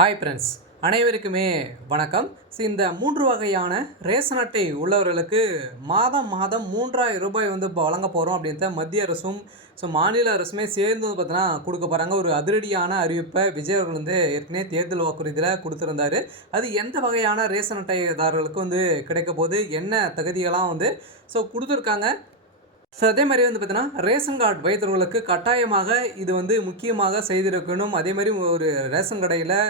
Hi friends, அனைவருக்குமே வணக்கம். இந்த 3 வகையான ரேஷன் அட்டை உள்ளவர்களுக்கு மாதம் மாதம் ரூ. 3000 இப்போ வழங்க போகிறோம் அப்படின்ட்டு மத்திய அரசும் மாநில அரசுமே சேர்ந்து பார்த்தீங்கன்னா கொடுக்க போகிறாங்க. ஒரு அதிரடியான அறிவிப்பை விஜய் அவர்கள் ஏற்கனவே தேர்தல் வாக்குறுதியில் கொடுத்துருந்தாரு. அது எந்த வகையான ரேஷன் அட்டைதாரர்களுக்கு கிடைக்க போகுது, என்ன தகுதிகளாம் கொடுத்துருக்காங்க. அதே மாதிரி பார்த்தீங்கன்னா ரேஷன் கார்டு வைத்தவர்களுக்கு கட்டாயமாக இது முக்கியமாக செய்திருக்கணும். அதே மாதிரி ஒரு ரேஷன் கடையில்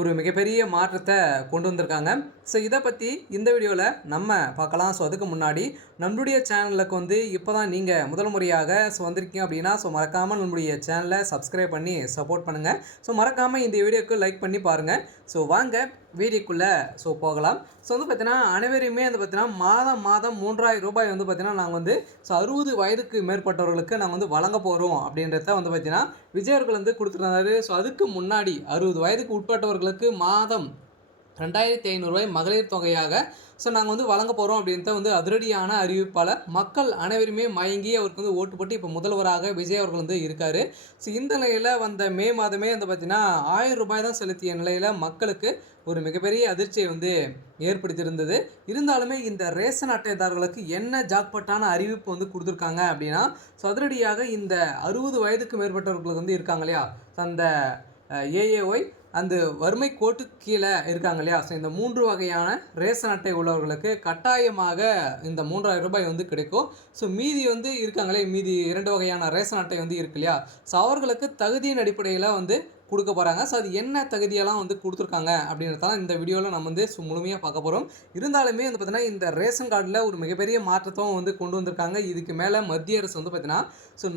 ஒரு மிகப்பெரிய மாற்றத்தை கொண்டு வந்திருக்காங்க. இதை பற்றி இந்த வீடியோவில் நம்ம பார்க்கலாம். அதுக்கு முன்னாடி நம்மளுடைய சேனலுக்கு இப்போ தான் நீங்கள் முதல் முறையாக வந்திருக்கீங்க அப்படின்னா மறக்காமல் நம்மளுடைய சேனலை சப்ஸ்கிரைப் பண்ணி சப்போர்ட் பண்ணுங்கள். மறக்காமல் இந்த வீடியோக்கு லைக் பண்ணி பாருங்கள். வாங்க வீடியோக்குள்ளே போகலாம். பார்த்தீங்கன்னா அனைவருமே பார்த்தீங்கன்னா மாதம் மாதம் ரூ. 3000 பார்த்தீங்கன்னா நாங்கள் 60 வயதுக்கு மேற்பட்டவர்களுக்கு நாங்கள் வழங்க போகிறோம் அப்படின்றத பார்த்தீங்கன்னா விஜய் அவர்கள் கொடுத்துருந்தாரு. அதுக்கு முன்னாடி 60 வயதுக்கு உட்பட்டவர்களுக்கு மாதம் 2500 மகளிர் தொகையாக நாங்கள் வழங்க போகிறோம் அப்படின்ட்டு அதிரடியான அறிவிப்பால் மக்கள் அனைவருமே மயங்கி அவருக்கு ஓட்டு போட்டு இப்போ முதல்வராக விஜய் அவர்கள் இருக்கார். இந்த நிலையில் வந்த மே மாதமே பார்த்தீங்கன்னா ரூ. 1000 தான் செலுத்திய நிலையில் மக்களுக்கு ஒரு மிகப்பெரிய அதிர்ச்சியை ஏற்படுத்தியிருந்தது. இருந்தாலுமே இந்த ரேஷன் அட்டைதாரர்களுக்கு என்ன ஜாக்பாட்டான அறிவிப்பு கொடுத்துருக்காங்க அப்படின்னா அதிரடியாக இந்த 60 வயதுக்கு மேற்பட்டவர்களுக்கு இருக்காங்க இல்லையா, அந்த ஏஏஒய் அந்த வறுமை கோட்டு கீழே இருக்காங்க இல்லையா, இந்த 3 வகையான ரேஷன் அட்டை உள்ளவர்களுக்கு கட்டாயமாக இந்த ரூ. 3000 கிடைக்கும். மீதி இருக்காங்களே, மீதி 2 வகையான ரேஷன் அட்டை இருக்கு இல்லையா, அவர்களுக்கு தகுதியின் அடிப்படையில் கொடுக்க போகிறாங்க. அது என்ன தகுதியெல்லாம் கொடுத்துருக்காங்க அப்படின்றதான் இந்த வீடியோவில் நம்ம முழுமையாக பார்க்க போகிறோம். இருந்தாலுமே பார்த்தீங்கன்னா இந்த ரேஷன் கார்டில் ஒரு மிகப்பெரிய மாற்றத்தும் கொண்டு வந்திருக்காங்க. இதுக்கு மேலே மத்திய அரசு பார்த்தீங்கன்னா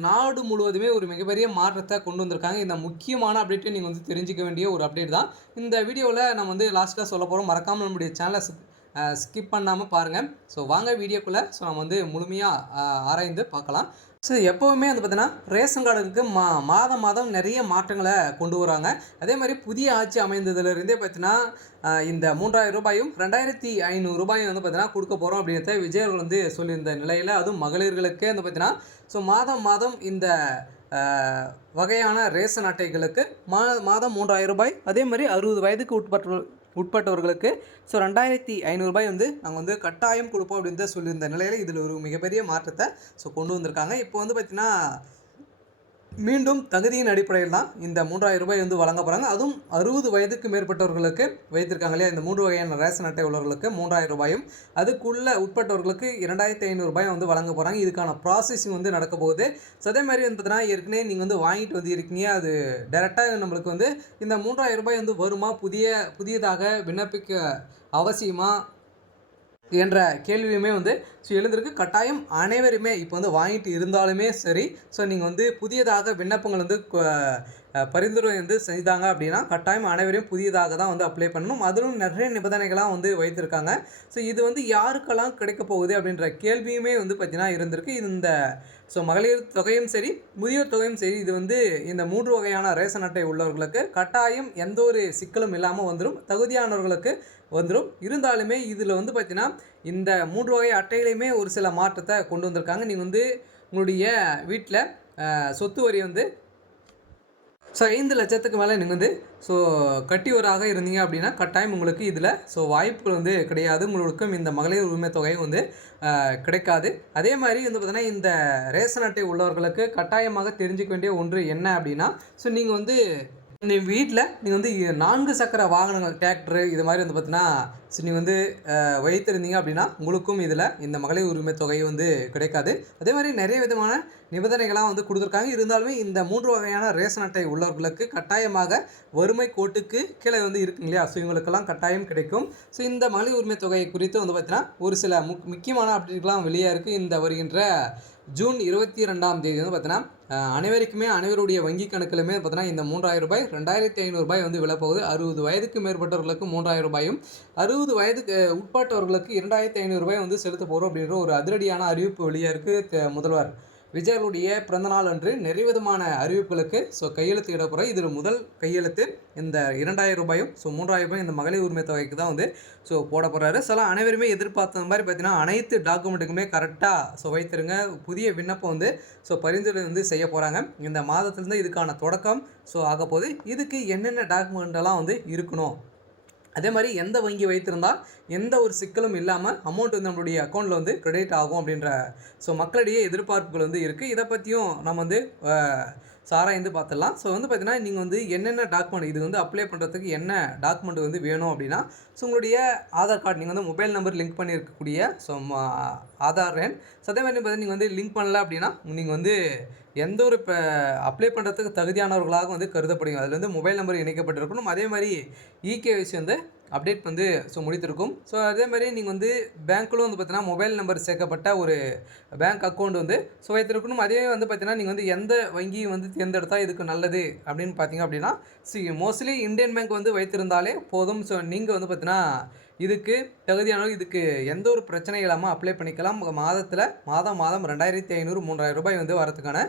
நாடு முழுவதுமே ஒரு மிகப்பெரிய மாற்றத்தை கொண்டு வந்திருக்காங்க. இந்த முக்கியமான அப்டேட்டை நீங்கள் தெரிஞ்சிக்க வேண்டிய ஒரு அப்டேட் தான் இந்த வீடியோவில் நம்ம லாஸ்ட்டாக சொல்ல போகிறோம். மறக்காமல் நம்முடைய சேனலை ஸ்கிப் பண்ணாமல் பாருங்கள். வாங்க வீடியோக்குள்ளே நம்ம முழுமையாக ஆராய்ந்து பார்க்கலாம். எப்போவுமே பார்த்தீங்கன்னா ரேஷன் கார்டுக்கு மாதம் மாதம் நிறைய மாற்றங்களை கொண்டு வராங்க. அதே மாதிரி புதிய ஆட்சி அமைந்ததுலேருந்தே பார்த்தீங்கன்னா இந்த ரூ. 3000 ரூ. 2500 பார்த்தீங்கன்னா கொடுக்க போகிறோம் அப்படின்றத விஜய் அவர்கள் சொல்லியிருந்த நிலையில், அதுவும் மகளிர்களுக்கே பார்த்தீங்கன்னா மாதம் மாதம் இந்த வகையான ரேஷன் அட்டைகளுக்கு மாதம் ரூ. 3000. அதே மாதிரி 60 வயதுக்கு உட்பட்டவர்களுக்கு ரூ. 2500 நாங்கள் கட்டாயம் கொடுப்போம் அப்படின்னு சொல்லியிருந்த நிலையில் இதில் ஒரு மிகப்பெரிய மாற்றத்தை கொண்டு வந்திருக்காங்க. இப்போ பார்த்தீங்கன்னா மீண்டும் தகுதியின் அடிப்படையில் தான் இந்த ரூ. 3000 வழங்க போகிறாங்க. அதுவும் 60 வயதுக்கு மேற்பட்டவர்களுக்கு வைத்திருக்காங்க இல்லையா, இந்த 3 வகையான ரேஷன் அட்டை உள்ளவர்களுக்கு ரூ. 3000, அதுக்குள்ளே உட்பட்டவர்களுக்கு ரூ. 2500 வழங்க போகிறாங்க. இதுக்கான ப்ராசஸிங் நடக்க போகுது. அதே மாதிரி பார்த்தீங்கன்னா ஏற்கனவே நீங்கள் வாங்கிட்டு இருக்கீங்க, அது டைரெக்டாக நம்மளுக்கு இந்த ரூ. 3000 வருமா, புதியதாக விண்ணப்பிக்க அவசியமா என்ற கேள்வியுமே எழுந்திருக்கு. கட்டாயம் அனைவருமே இப்போ வாங்கிட்டு இருந்தாலுமே சரி, நீங்கள் புதியதாக விண்ணப்பங்கள் பரிந்துரை செய்தாங்க அப்படின்னா கட்டாயம் அனைவரையும் புதியதாக தான் அப்ளை பண்ணணும். அதிலும் நிறைய நிபந்தனைகளாக வைத்திருக்காங்க. இது யாருக்கெல்லாம் கிடைக்க போகுது அப்படின்ற கேள்வியுமே பார்த்தீங்கன்னா இருந்திருக்கு. இந்த மகளிர் தொகையும் சரி, முதியோர் தொகையும் சரி, இது இந்த 3 வகையான ரேஷன் அட்டை உள்ளவர்களுக்கு கட்டாயம் எந்த ஒரு சிக்கலும் இல்லாமல் வந்துடும், தகுதியானவர்களுக்கு வந்துடும். இருந்தாலுமே இதில் பார்த்தீங்கன்னா இந்த 3 வகை அட்டையிலையுமே ஒரு சில மாற்றத்தை கொண்டு வந்திருக்காங்க. நீங்கள் உங்களுடைய வீட்டில் சொத்து வரி 5 லட்சத்துக்கு மேலே நீங்கள் கட்டியவராக இருந்தீங்க அப்படின்னா கட்டாயம் உங்களுக்கு இதில் வாய்ப்புகள் கிடையாது. உங்களுக்கும் இந்த மகளிர் உரிமை தொகையும் கிடைக்காது. அதே மாதிரி பார்த்தீங்கன்னா இந்த ரேஷன் அட்டை உள்ளவர்களுக்கு கட்டாயமாக தெரிஞ்சுக்க வேண்டிய ஒன்று என்ன அப்படின்னா, நீங்கள் வீட்டில் நீங்கள் 4 சக்கர வாகனங்கள், டிராக்டரு, இது மாதிரி பார்த்தீங்கன்னா நீங்கள் வைத்திருந்தீங்க அப்படின்னா உங்களுக்கும் இதில் இந்த மகளிர் உரிமை தொகை கிடைக்காது. அதே மாதிரி நிறைய விதமான நிபந்தனைகளாக கொடுத்துருக்காங்க. இருந்தாலுமே இந்த 3 வகையான ரேஷன் அட்டை உள்ளவர்களுக்கு கட்டாயமாக வறுமை கோட்டுக்கு கீழே இருக்குங்க இல்லையா, இவங்களுக்கெல்லாம் கட்டாயம் கிடைக்கும். இந்த மகளிர் உரிமை தொகை குறித்து பார்த்தீங்கன்னா ஒரு சில முக்கியமான அப்டேட்கள்லாம் வெளியாக இருக்குது. இந்த வருகின்ற ஜூன் 22ஆம் தேதி பார்த்தீங்கன்னா அனைவருக்குமே அனைவருடைய வங்கி கணக்கிலுமே பார்த்தீங்கன்னா இந்த ரூ. 2500 விலை போகுது. 60 வயதுக்கு மேற்பட்டவர்களுக்கு ரூ. 3000, 60 வயதுக்கு உட்பட்டவர்களுக்கு ரூ. 2500 செலுத்த போகிறோம் அப்படின்ற ஒரு அதிரடியான அறிவிப்பு வெளியாக இருக்குது. முதல்வர் விஜயனுடைய பிறந்தநாள் அன்று நிறைய விதமான அறிவிப்புகளுக்கு கையெழுத்து இட போகிறோம். இதில் முதல் கையெழுத்து இந்த 2000 ரூபாயும் 3000 ரூபாயும் இந்த மகளிர் உரிமை தொகைக்கு தான் வந்து போட போகிறாரு. அனைவருமே எதிர்பார்த்த மாதிரி பார்த்தீங்கன்னா அனைத்து டாக்குமெண்ட்டுக்குமே கரெக்டாக வைத்திருங்க. புதிய விண்ணப்பம் வந்து பரிந்துரை வந்து செய்ய போகிறாங்க. இந்த மாதத்துலேருந்து இதுக்கான தொடக்கம் ஆக போகுது. இதுக்கு என்னென்ன டாக்குமெண்ட்டெல்லாம் வந்து இருக்கணும், அதே மாதிரி எந்த வங்கி வைத்திருந்தால் எந்த ஒரு சிக்கலும் இல்லாமல் அமௌண்ட் வந்து நம்மளுடைய அக்கௌண்ட்டில் வந்து கிரெடிட் ஆகும் அப்படின்ற மக்களிடையே எதிர்பார்ப்புகள் வந்து இருக்குது. இதை பற்றியும் நம்ம வந்து சாராய்ந்து பார்த்துடலாம். வந்து பார்த்தீங்கன்னா நீங்கள் வந்து என்னென்ன டாக்குமெண்ட் இது வந்து அப்ளை பண்ணுறதுக்கு என்ன டாக்குமெண்ட் வந்து வேணும் அப்படின்னா உங்களுடைய ஆதார் கார்டு நீங்கள் வந்து மொபைல் நம்பர் லிங்க் பண்ணியிருக்கக்கூடிய ஆதார் எண். அதே மாதிரி பார்த்தீங்கன்னா நீங்கள் வந்து லிங்க் பண்ணல அப்படின்னா நீங்கள் வந்து எந்த ஒரு இப்போ அப்ளை பண்ணுறதுக்கு தகுதியானவர்களாக வந்து கருதப்படுங்க. அதில் வந்து மொபைல் நம்பர் இணைக்கப்பட்டிருக்கணும். அதே மாதிரி இகேஒய்சி வந்து அப்டேட் வந்து முடித்திருக்கும். அதே மாதிரி நீங்கள் வந்து பேங்க்கிலும் வந்து பார்த்தீங்கன்னா மொபைல் நம்பர் சேர்க்கப்பட்ட ஒரு பேங்க் அக்கௌண்ட் வந்து வைத்திருக்கணும். அதே வந்து பார்த்தீங்கன்னா நீங்கள் வந்து எந்த வங்கி வந்து தேர்ந்தெடுத்தால் இதுக்கு நல்லது அப்படின்னு பார்த்தீங்க அப்படின்னா மோஸ்ட்லி இந்தியன் பேங்க் வந்து வைத்திருந்தாலே போதும். நீங்கள் வந்து பார்த்தீங்கன்னா இதுக்கு தகுதியானவர்கள் இதுக்கு எந்த ஒரு பிரச்சனையும் இல்லாமல் அப்ளை பண்ணிக்கலாம். மாதம் 2500 3000 ரூபாய் வந்து வரதுக்கான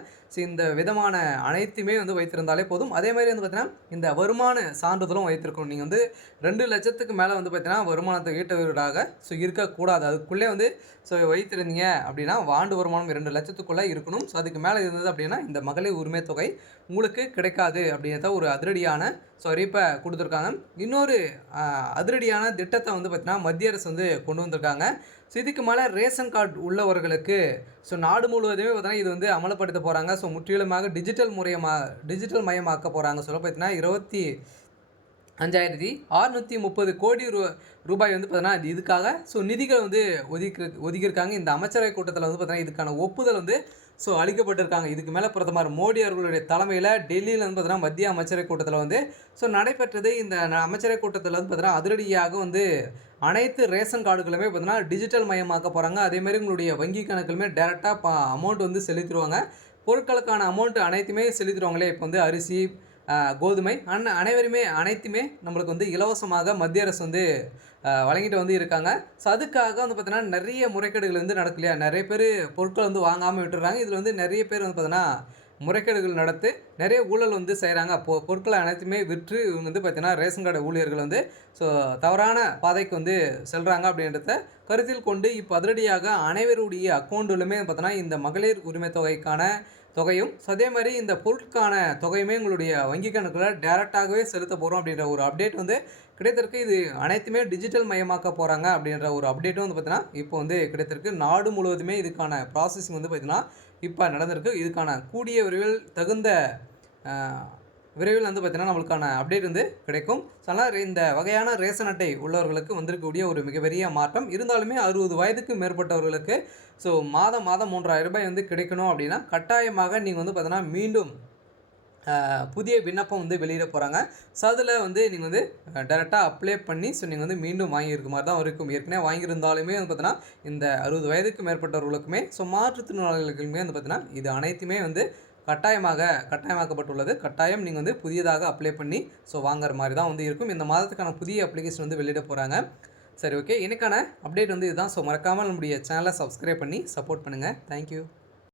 இந்த விதமான அனைத்துமே வந்து வைத்திருந்தாலே போதும். அதே மாதிரி வந்து பார்த்தீங்கன்னா இந்த வருமான சான்றிதழும் வைத்திருக்கணும். நீங்கள் வந்து 2 லட்சத்துக்கு மேலே வந்து பார்த்தீங்கன்னா வருமானத்தை ஈட்டுவதாக இருக்கக்கூடாது. அதுக்குள்ளே வந்து வைத்திருந்தீங்க அப்படின்னா ஆண்டு வருமானம் 2 லட்சத்துக்குள்ளே இருக்கணும். அதுக்கு மேலே இருந்தது அப்படின்னா இந்த மகளிர் உரிமை தொகை உங்களுக்கு கிடைக்காது அப்படின்றத ஒரு அதிரடியான அறிவிப்பை கொடுத்துருக்காங்க. இன்னொரு அதிரடியான திட்டத்தை வந்து பார்த்தீங்கன்னா மத்திய அரசு வந்து கொண்டு வந்திருக்காங்க. இதுக்கு மேலே ரேஷன் கார்டு உள்ளவர்களுக்கு நாடு முழுவதுமே பார்த்தீங்கன்னா இது வந்து அமல்படுத்த போகிறாங்க. முற்றிலுமாக டிஜிட்டல் மயமாக்க போகிறாங்க. பார்த்தீங்கன்னா 25,630 கோடி ரூபாய் வந்து பார்த்தீங்கன்னா இதுக்காக நிதிகள் வந்து ஒதுக்கியிருக்காங்க. இந்த அமைச்சரவை கூட்டத்தில் வந்து பார்த்தீங்கன்னா இதுக்கான ஒப்புதல் வந்து அளிக்கப்பட்டிருக்காங்க. இதுக்கு மேலே பிரதமர் மோடி அவர்களுடைய தலைமையில் டெல்லியில் வந்து பார்த்தீங்கன்னா மத்திய அமைச்சரவை கூட்டத்தில் வந்து நடைபெற்றது. இந்த அமைச்சரவை கூட்டத்தில் வந்து பார்த்தீங்கன்னா அதிரடியாக வந்து அனைத்து ரேஷன் கார்டுகளுமே பார்த்தீங்கன்னா டிஜிட்டல் மயமாக்க போகிறாங்க. அதேமாதிரி உங்களுடைய வங்கி கணக்குலுமே டேரெக்டாக அமௌண்ட் வந்து செலுத்திடுவாங்க. பொருட்களுக்கான அமௌண்ட் அனைத்துமே செலுத்திடுவாங்களே. இப்போ வந்து அரிசி, கோதுமை அனைத்துமே நம்மளுக்கு வந்து இலவசமாக மத்திய அரசு வந்து வழங்கிட்டு வந்து இருக்காங்க. அதுக்காக வந்து பார்த்தீங்கன்னா நிறைய முறைகேடுகள் வந்து நடக்கலையா, நிறைய பேர் பொருட்கள் வந்து வாங்காமல் விட்டுறாங்க. இதில் வந்து நிறைய பேர் வந்து பார்த்தீங்கன்னா முறைகேடுகள் நடத்து நிறைய ஊழல் வந்து செய்கிறாங்க. பொருட்களை அனைத்துமே விற்று இவங்க வந்து பார்த்தீங்கன்னா ரேஷன் கார்டு ஊழியர்கள் வந்து தவறான பாதைக்கு வந்து செல்கிறாங்க அப்படின்றத கருத்தில் கொண்டு இப்போ அதிரடியாக அனைவருடைய அக்கௌண்ட்டிலுமே பார்த்தீங்கன்னா இந்த மகளிர் உரிமை தொகைக்கான தொகையும் அதே மாதிரி இந்த பொருட்கான தொகையுமே உங்களுடைய வங்கி கணக்கில் டேரெக்டாகவே செலுத்த போகிறோம் அப்படின்ற ஒரு அப்டேட் வந்து கிடைத்திருக்கு. இது அனைத்துமே டிஜிட்டல் மயமாக்க போகிறாங்க அப்படின்ற ஒரு அப்டேட்டும் வந்து பார்த்தீங்கன்னா இப்போ வந்து கிடைத்திருக்கு. நாடு முழுவதுமே இதுக்கான ப்ராசஸிங் வந்து பார்த்திங்கன்னா இப்போ நடந்திருக்கு. இதுக்கான கூடிய விரைவில் வந்து பார்த்திங்கன்னா நம்மளுக்கான அப்டேட் வந்து கிடைக்கும். அதனால் இந்த வகையான ரேஷன் அட்டை உள்ளவர்களுக்கு வந்திருக்கக்கூடிய ஒரு மிகப்பெரிய மாற்றம். இருந்தாலுமே 60 வயதுக்கு மேற்பட்டவர்களுக்கு மாதம் 3000 ரூபாய் வந்து கிடைக்கணும் அப்படின்னா கட்டாயமாக நீங்கள் வந்து பார்த்தீங்கன்னா மீண்டும் புதிய விண்ணப்பம் வந்து வெளியிட போகிறாங்க. அதில் வந்து நீங்கள் வந்து டேரெக்டாக அப்ளை பண்ணி நீங்கள் வந்து மீண்டும் வாங்கியிருக்க மாதிரி தான் இருக்கும். ஏற்கனவே வாங்கியிருந்தாலுமே வந்து பார்த்தீங்கன்னா இந்த 60 வயதுக்கு மேற்பட்டவர்களுக்குமே மாற்றுத்திறனாளிகளுக்குமே வந்து பார்த்தீங்கன்னா இது அனைத்துமே வந்து கட்டாயமாக்கப்பட்டுள்ளது. கட்டாயம் நீங்கள் வந்து புதியதாக அப்ளை பண்ணி வாங்குற மாதிரி தான் வந்து இருக்கும். இந்த மாதத்துக்கான புதிய அப்ளிகேஷன் வந்து வெளியிட போகிறாங்க. சரி, ஓகே. எனக்கான அப்டேட் வந்து இதுதான். மறக்காமல் நம்முடைய சேனலை சப்ஸ்கிரைப் பண்ணி சப்போர்ட் பண்ணுங்கள். தேங்க்யூ.